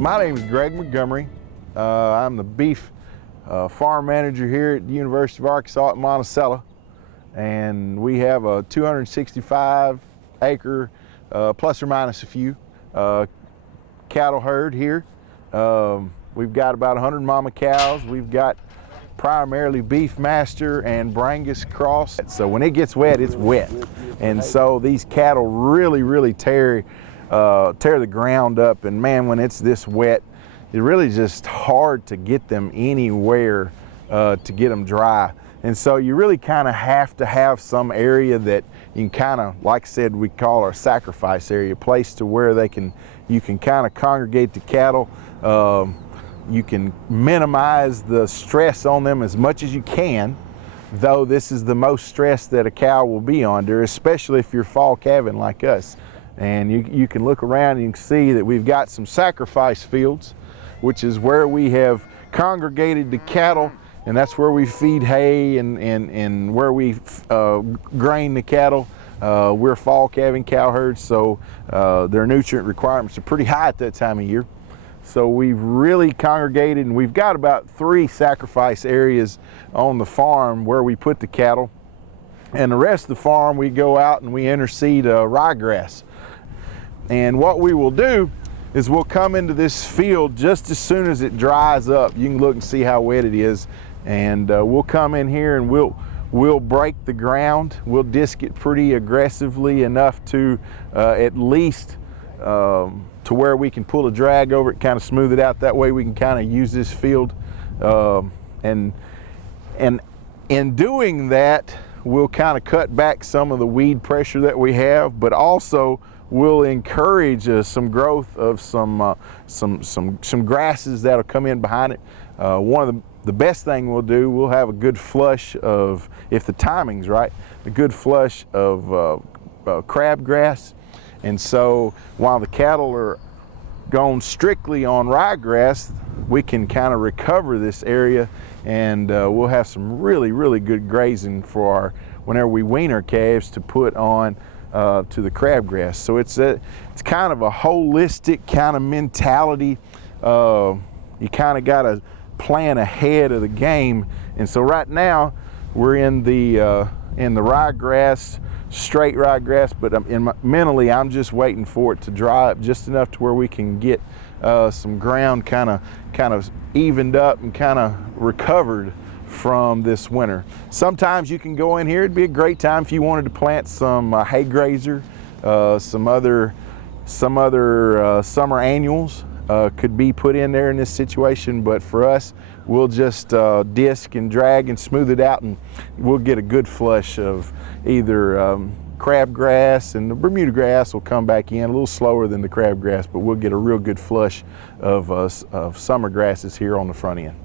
My name is Greg Montgomery. I'm the beef farm manager here at the University of Arkansas at Monticello, and we have a 265 acre plus or minus a few cattle herd here. We've got about 100 mama cows. We've got primarily beef master and Brangus cross. So when it gets wet, it's wet, and so these cattle really tear the ground up. And man, when it's this wet, it's really just hard to get them anywhere to get them dry. And so you really kind of have to have some area that you can kind of, like I said, we call our sacrifice area, a place to where you can kind of congregate the cattle. You can minimize the stress on them as much as you can, though this is the most stress that a cow will be under, especially if you're fall calving like us. And you can look around and you can see that we've got some sacrifice fields, which is where we have congregated the cattle, and that's where we feed hay and where we grain the cattle. We're fall calving cow herds, so their nutrient requirements are pretty high at that time of year. So we've really congregated, and we've got about 3 sacrifice areas on the farm where we put the cattle. And the rest of the farm, we go out and we interseed ryegrass. And what we will do is we'll come into this field just as soon as it dries up. You can look and see how wet it is. And we'll come in here and we'll break the ground. We'll disc it pretty aggressively enough to at least to where we can pull a drag over it, kind of smooth it out. That way we can kind of use this field. And in doing that, we'll kind of cut back some of the weed pressure that we have, but also we'll encourage some growth of some grasses that'll come in behind it. One of the best thing we'll do, we'll have a good flush of, if the timing's right, a good flush of crabgrass. And so while the cattle are gone strictly on ryegrass, we can kind of recover this area, and we'll have some really good grazing for whenever we wean our calves to put on to the crabgrass. So it's kind of a holistic kind of mentality. You kind of got to plan ahead of the game. And so right now we're in the ryegrass, straight ryegrass, but mentally I'm just waiting for it to dry up just enough to where we can get some ground kind of evened up and kind of recovered from this winter. Sometimes you can go in here. It'd be a great time if you wanted to plant some hay grazer, some other summer annuals could be put in there in this situation, but for us, we'll just disc and drag and smooth it out, and we'll get a good flush of either crabgrass, and the Bermuda grass will come back in a little slower than the crabgrass, but we'll get a real good flush of summer grasses here on the front end.